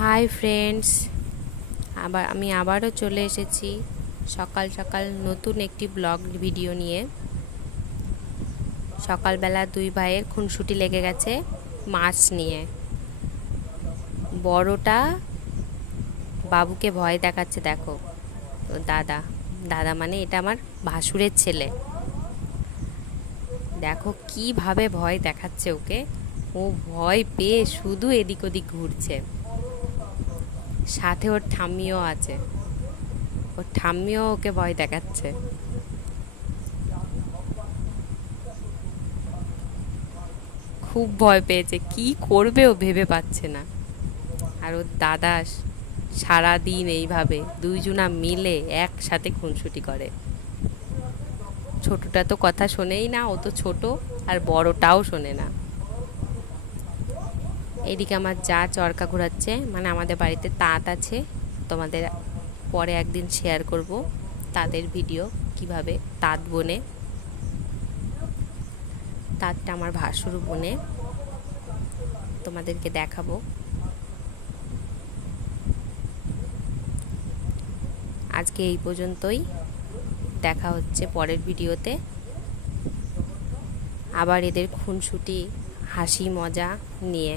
Hi friends, আমি আবারও চলে এসেছি সকাল সকাল নতুন একটি ব্লগ ভিডিও নিয়ে। সকালবেলা দুই ভাইয়ের খুনসুটি লেগে গেছে মাছ নিয়ে। বড়টা বাবুকে ভয় দেখাচ্ছে, দেখো দাদা দাদা মানে এটা আমার ভাসুরের ছেলে। দেখো কিভাবে ভয় দেখাচ্ছে ওকে। ও ভয় পেয়ে শুধু এদিক ওদিক ঘুরছে। সাথে ওর ঠাম্মিও আছে, ওর ঠাম্মিও ওকে ভয় দেখাচ্ছে। খুব ভয় পেয়েছে, কি করবে ও ভেবে পাচ্ছে না। আর ওর দাদা সারাদিন এইভাবে দুইজনা মিলে একসাথে খুনসুটি করে। ছোটটা তো কথা শোনেই না, ও তো ছোট, আর বড়টাও শোনে না। এইদিকে আমার যা চরকা ঘোরাচ্ছে, মানে আমাদের বাড়িতে তাঁত আছে, তোমাদের পরে একদিন শেয়ার করব তাদের ভিডিও, কিভাবে তাঁত বোনে। তাঁতটা আমার ভাসুর বোনে, তোমাদেরকে দেখাবো। আজকে এই পর্যন্তই, দেখা হচ্ছে পরের ভিডিওতে। আবার এদের খুনসুটি হাসি মজা নিয়ে।